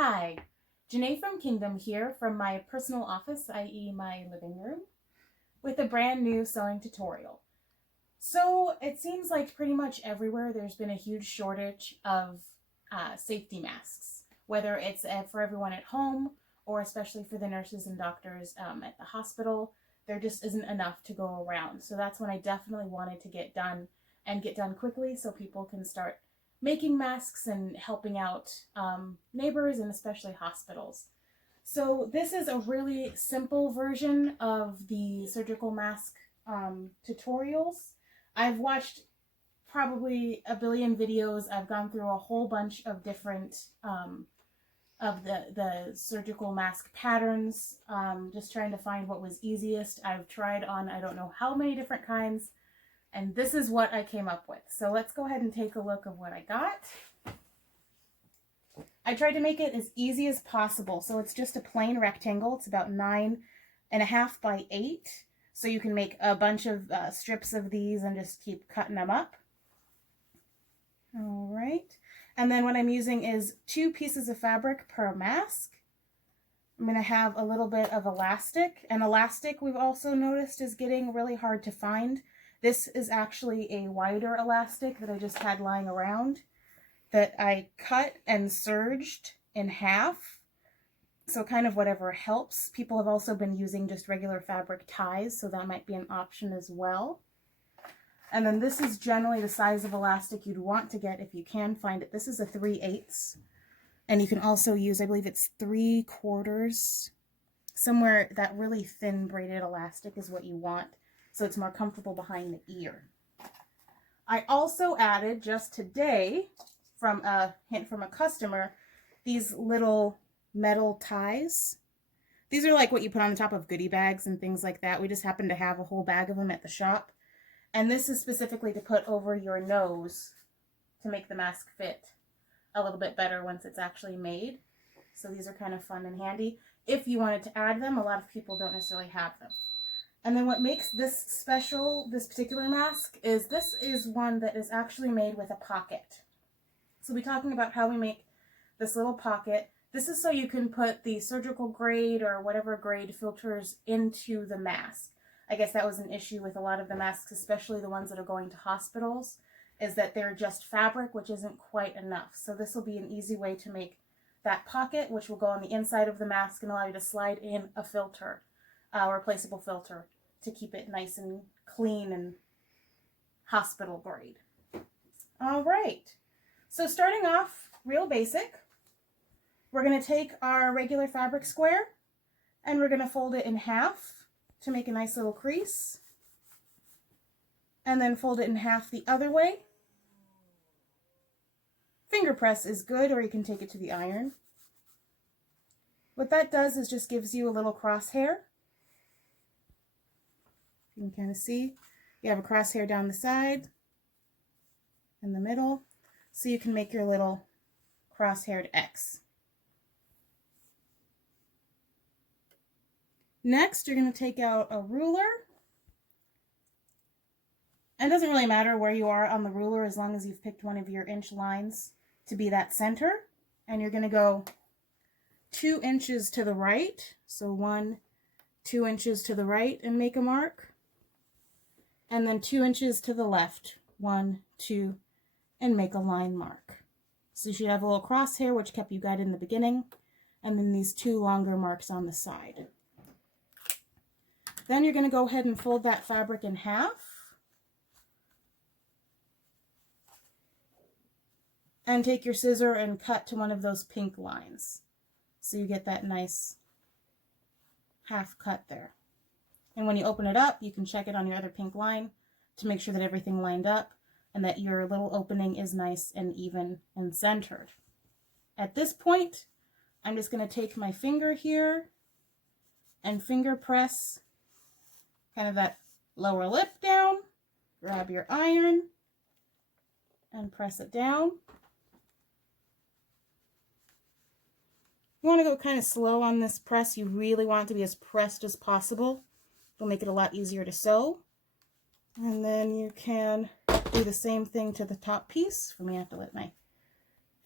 Hi, Janae from Kingdom here from my personal office, i.e. my living room, with a brand new sewing tutorial. So it seems like pretty much everywhere there's been a huge shortage of safety masks, whether it's for everyone at home or especially for the nurses and doctors at the hospital. There just isn't enough to go around. So that's when I definitely wanted to get done and get done quickly so people can start making masks and helping out neighbors and especially hospitals. So this is a really simple version of the surgical mask tutorials. I've watched probably a billion videos. I've gone through a whole bunch of different of the surgical mask patterns, just trying to find what was easiest. I've tried on I don't know how many different kinds, and this is what I came up with. So let's go ahead and take a look of what I got. I tried to make it as easy as possible. So it's just a plain rectangle. It's about 9.5 by 8. So you can make a bunch of strips of these and just keep cutting them up. All right. And then what I'm using is 2 pieces of fabric per mask. I'm going to have a little bit of elastic. And elastic, we've also noticed, is getting really hard to find. This is actually a wider elastic that I just had lying around that I cut and serged in half. So kind of whatever helps. People have also been using just regular fabric ties, so that might be an option as well. And then this is generally the size of elastic you'd want to get if you can find it. This is a 3/8. And you can also use, I believe it's 3/4. Somewhere that really thin braided elastic is what you want, so it's more comfortable behind the ear. I also added just today, from a hint from a customer, these little metal ties. These are like what you put on the top of goodie bags and things like that. We just happen to have a whole bag of them at the shop. And this is specifically to put over your nose to make the mask fit a little bit better once it's actually made. So these are kind of fun and handy. If you wanted to add them, a lot of people don't necessarily have them. And then what makes this special, this particular mask, is this is one that is actually made with a pocket. So we'll be talking about how we make this little pocket. This is so you can put the surgical grade or whatever grade filters into the mask. I guess that was an issue with a lot of the masks, especially the ones that are going to hospitals, is that they're just fabric, which isn't quite enough. So this will be an easy way to make that pocket, which will go on the inside of the mask and allow you to slide in a filter, replaceable filter, to keep it nice and clean and hospital grade. All right, so starting off real basic, we're going to take our regular fabric square and we're going to fold it in half to make a nice little crease, and then fold it in half the other way. Finger press is good, or you can take it to the iron. What that does is just gives you a little crosshair. You can kind of see you have a crosshair down the side, in the middle, so you can make your little crosshaired X. Next, you're going to take out a ruler. And it doesn't really matter where you are on the ruler as long as you've picked one of your inch lines to be that center. And you're going to go 2 inches to the right. So 2 inches to the right and make a mark. And then 2 inches to the left. 1, 2, and make a line mark. So you should have a little crosshair, which kept you guided in the beginning. And then these 2 longer marks on the side. Then you're going to go ahead and fold that fabric in half. And take your scissor and cut to one of those pink lines. So you get that nice half cut there. And when you open it up, you can check it on your other pink line to make sure that everything lined up and that your little opening is nice and even and centered. At this point, I'm just going to take my finger here and finger press kind of that lower lip down, grab your iron and press it down. You want to go kind of slow on this press. You really want it to be as pressed as possible. It'll make it a lot easier to sew. And then you can do the same thing to the top piece. For me, I have to let my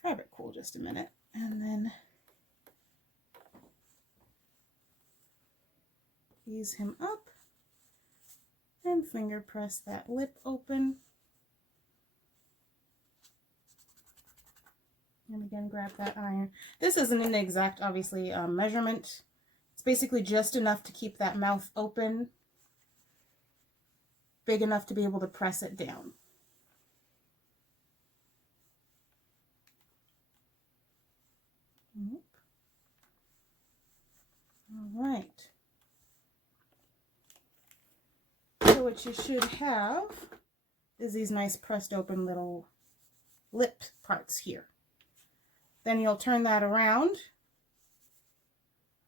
fabric cool just a minute. And then ease him up and finger press that lip open. And again, grab that iron. This isn't an exact, obviously, measurement. It's basically just enough to keep that mouth open, big enough to be able to press it down. All right. So what you should have is these nice pressed open little lip parts here. Then you'll turn that around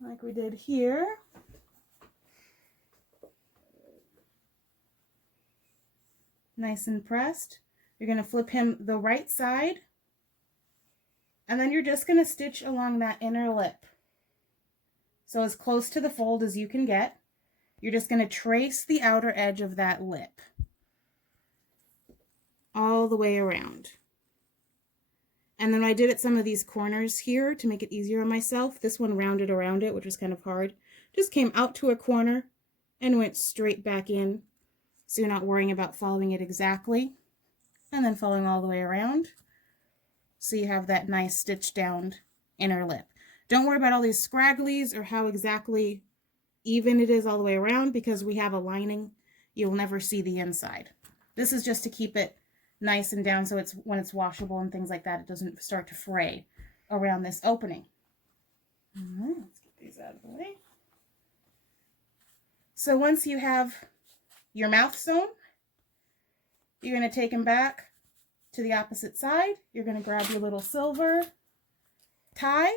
like we did here. Nice and pressed. You're going to flip him the right side, and then you're just going to stitch along that inner lip. So as close to the fold as you can get. You're just going to trace the outer edge of that lip all the way around. And then I did at some of these corners here to make it easier on myself. This one rounded around it, which was kind of hard. Just came out to a corner and went straight back in. So you're not worrying about following it exactly. And then following all the way around. So you have that nice stitched down inner lip. Don't worry about all these scragglies or how exactly even it is all the way around, because we have a lining. You'll never see the inside. This is just to keep it nice and down so it's when it's washable and things like that, it doesn't start to fray around this opening. All right, let's get these out of the way. So once you have your mouth sewn, you're going to take them back to the opposite side. You're going to grab your little silver tie.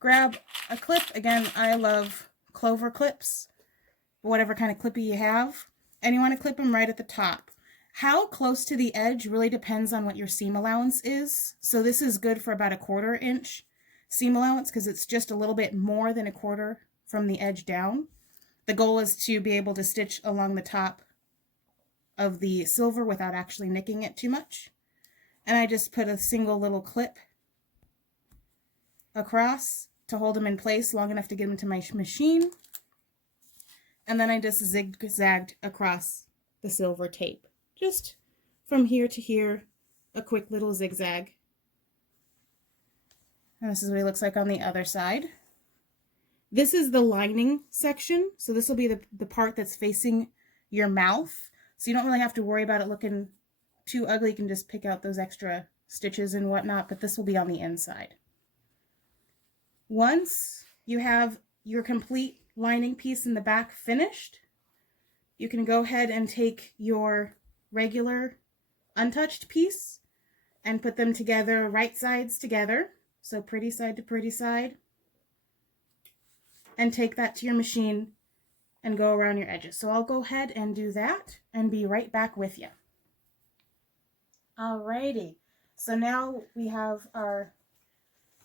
Grab a clip. Again, I love clover clips, whatever kind of clippy you have. And you want to clip them right at the top. How close to the edge really depends on what your seam allowance is. So this is good for about a 1/4 inch seam allowance because it's just a little bit more than a 1/4 from the edge down. The goal is to be able to stitch along the top of the silver without actually nicking it too much. And I just put a single little clip across to hold them in place long enough to get them to my machine. And then I just zigzagged across the silver tape. Just from here to here, a quick little zigzag. And this is what it looks like on the other side. This is the lining section. So this will be the part that's facing your mouth. So you don't really have to worry about it looking too ugly. You can just pick out those extra stitches and whatnot, but this will be on the inside. Once you have your complete lining piece in the back finished, you can go ahead and take your regular untouched piece and put them together, right sides together. So pretty side to pretty side. And take that to your machine and go around your edges. So I'll go ahead and do that and be right back with you. Alrighty, so now we have our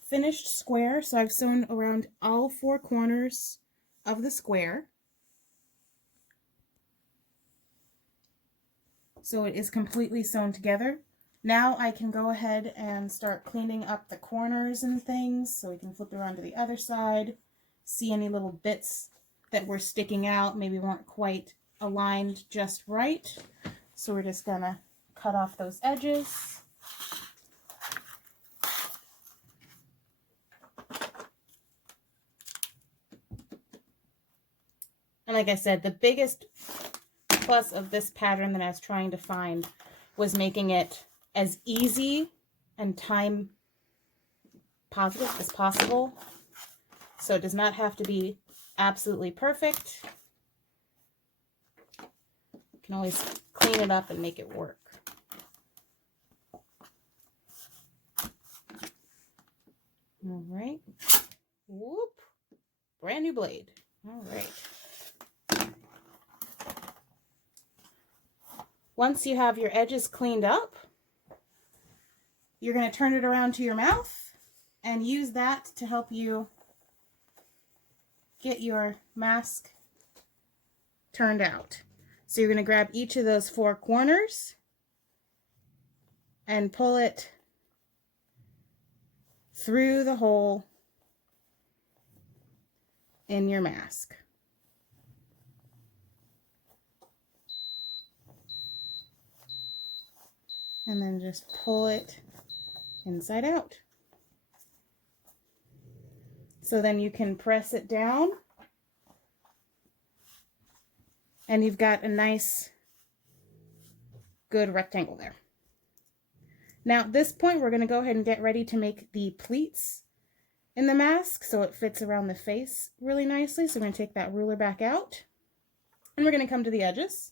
finished square. So I've sewn around all 4 corners of the square. So it is completely sewn together. Now I can go ahead and start cleaning up the corners and things. So we can flip around to the other side, see any little bits that were sticking out, maybe weren't quite aligned just right. So we're just gonna cut off those edges. And like I said, the biggest plus of this pattern that I was trying to find was making it as easy and time positive as possible. So it does not have to be absolutely perfect. You can always clean it up and make it work. All right. Whoop. Brand new blade. All right. Once you have your edges cleaned up, you're going to turn it around to your mouth and use that to help you get your mask turned out. So you're going to grab each of those 4 corners and pull it through the hole in your mask. And then just pull it inside out. So then you can press it down and you've got a nice, good rectangle there. Now at this point, we're going to go ahead and get ready to make the pleats in the mask so it fits around the face really nicely. So we're going to take that ruler back out and we're going to come to the edges.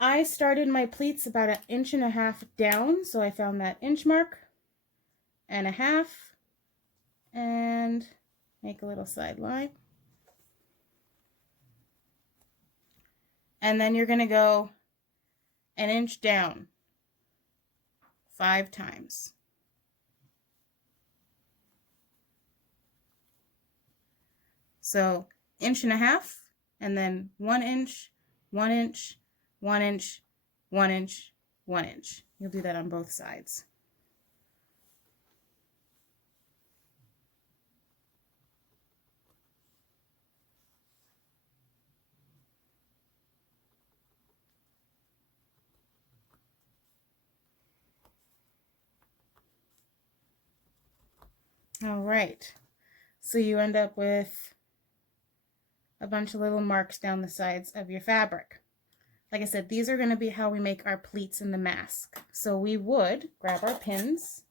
I started my pleats about 1.5 inches down, so I found that inch mark and 1/2 and make a little side line. And then you're going to go 1 inch down 5 times. So 1.5 inches and then 1 inch, 1 inch, 1 inch, 1 inch, 1 inch. You'll do that on both sides. All right, so you end up with a bunch of little marks down the sides of your fabric. Like I said, these are going to be how we make our pleats in the mask. So we would grab our pins,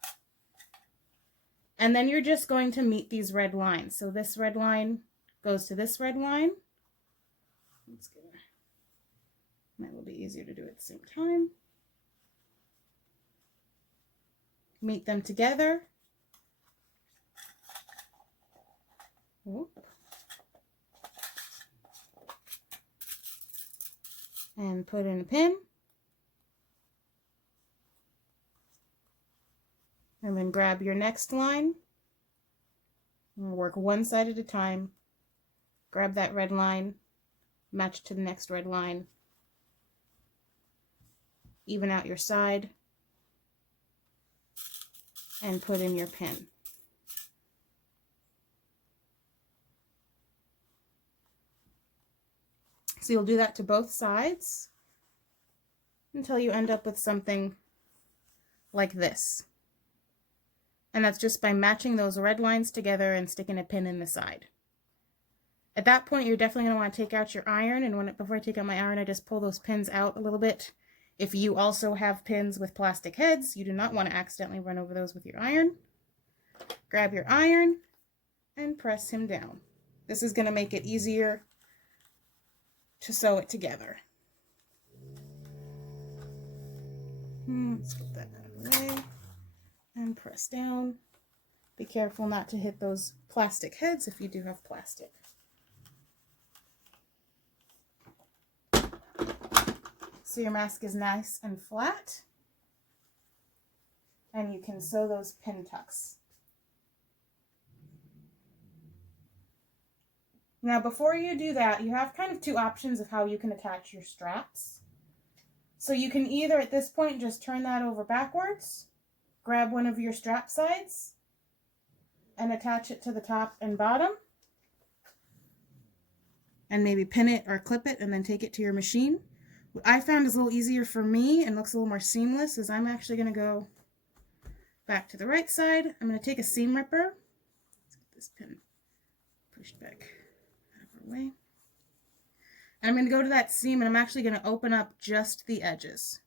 and then you're just going to meet these red lines. So this red line goes to this red line. Let's get it. That will be easier to do at the same time. Meet them together. Whoop. And put in a pin. And then grab your next line. And work one side at a time. Grab that red line, match to the next red line. Even out your side. And put in your pin. So you'll do that to both sides until you end up with something like this. And that's just by matching those red lines together and sticking a pin in the side. At that point, you're definitely going to want to take out your iron, and before I take out my iron, I just pull those pins out a little bit. If you also have pins with plastic heads, you do not want to accidentally run over those with your iron. Grab your iron and press him down. This is going to make it easier to sew it together. Let's put that out of the way and press down. Be careful not to hit those plastic heads if you do have plastic. So your mask is nice and flat, and you can sew those pin tucks. Now before you do that, you have kind of 2 options of how you can attach your straps. So you can either at this point just turn that over backwards, grab one of your strap sides, and attach it to the top and bottom, and maybe pin it or clip it and then take it to your machine. What I found is a little easier for me and looks a little more seamless is I'm actually going to go back to the right side. I'm going to take a seam ripper. Let's get this pin pushed back out of our way. And I'm going to go to that seam and I'm actually going to open up just the edges.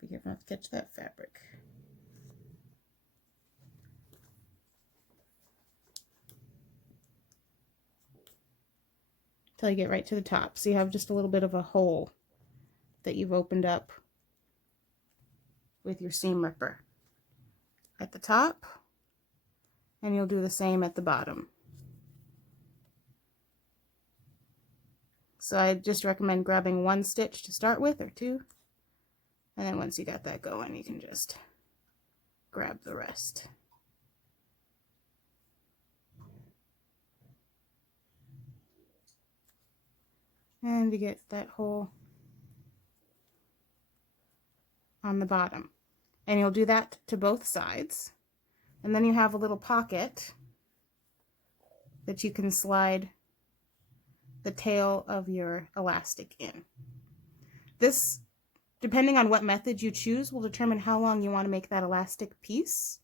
Be careful not to catch that fabric. Till you get right to the top. So you have just a little bit of a hole that you've opened up with your seam ripper at the top, and you'll do the same at the bottom. So I just recommend grabbing 1 stitch to start with, or 2, and then once you got that going, you can just grab the rest. And you get that hole on the bottom. And you'll do that to both sides. And then you have a little pocket that you can slide the tail of your elastic in. This, depending on what method you choose, will determine how long you want to make that elastic piece.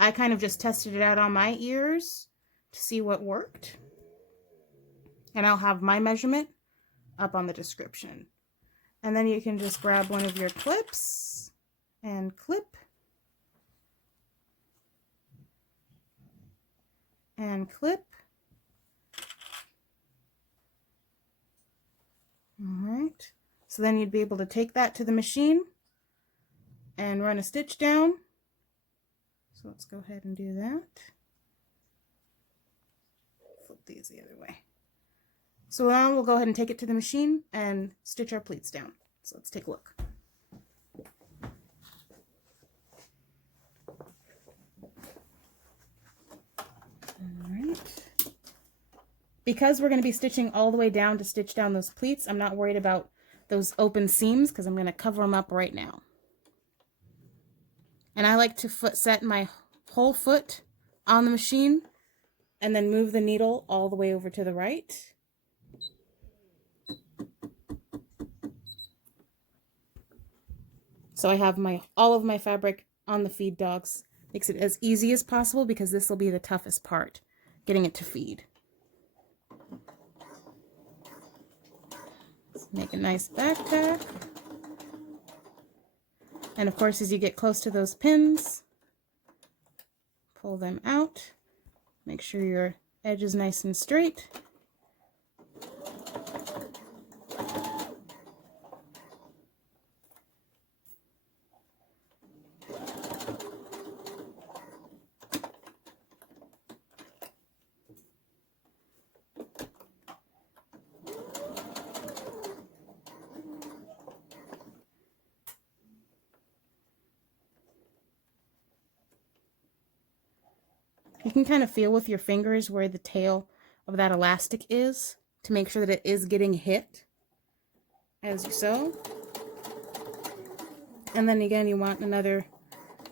I kind of just tested it out on my ears to see what worked. And I'll have my measurement up on the description. And then you can just grab one of your clips and clip and clip. All right. So then you'd be able to take that to the machine and run a stitch down. So let's go ahead and do that. Flip these the other way. So now we'll go ahead and take it to the machine and stitch our pleats down. So let's take a look. All right. Because we're going to be stitching all the way down to stitch down those pleats, I'm not worried about those open seams because I'm going to cover them up right now. And I like to set my whole foot on the machine and then move the needle all the way over to the right. So I have all of my fabric on the feed dogs. Makes it as easy as possible because this will be the toughest part, getting it to feed. Let's make a nice back tack. And of course, as you get close to those pins, pull them out. Make sure your edge is nice and straight. You can kind of feel with your fingers where the tail of that elastic is to make sure that it is getting hit as you sew. And then again, you want another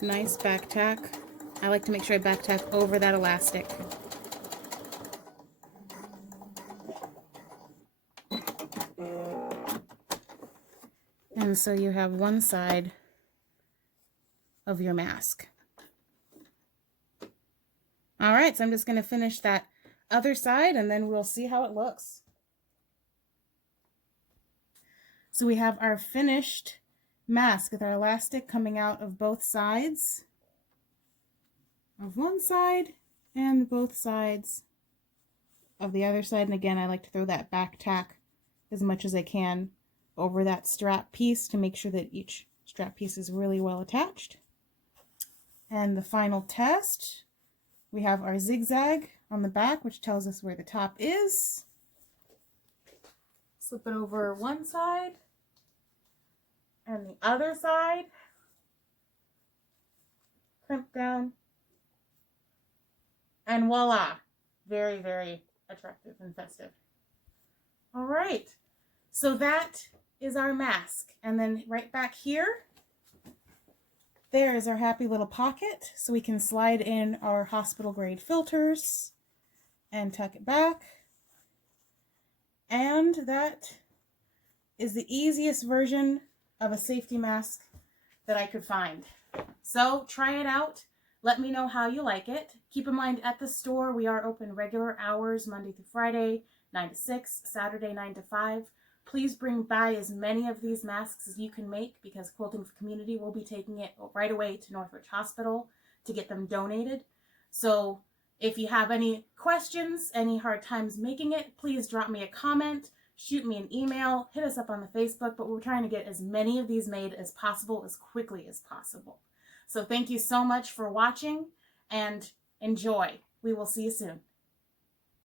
nice back tack. I like to make sure I back tack over that elastic. And so you have one side of your mask. All right, so I'm just going to finish that other side and then we'll see how it looks. So we have our finished mask with our elastic coming out of both sides of one side and both sides of the other side. And again, I like to throw that back tack as much as I can over that strap piece to make sure that each strap piece is really well attached. And the final test, we have our zigzag on the back, which tells us where the top is. Slip it over one side and the other side. Crimp down. And voila! Very, very attractive and festive. All right, so that is our mask. And then right back here, there is our happy little pocket, so we can slide in our hospital grade filters and tuck it back. And that is the easiest version of a safety mask that I could find. So try it out. Let me know how you like it. Keep in mind, at the store, we are open regular hours, Monday through Friday, 9 to 6, Saturday, 9 to 5. Please bring by as many of these masks as you can make because Quilting for Community will be taking it right away to Northridge Hospital to get them donated. So if you have any questions, any hard times making it, please drop me a comment, shoot me an email, hit us up on the Facebook, but we're trying to get as many of these made as possible, as quickly as possible. So thank you so much for watching and enjoy. We will see you soon.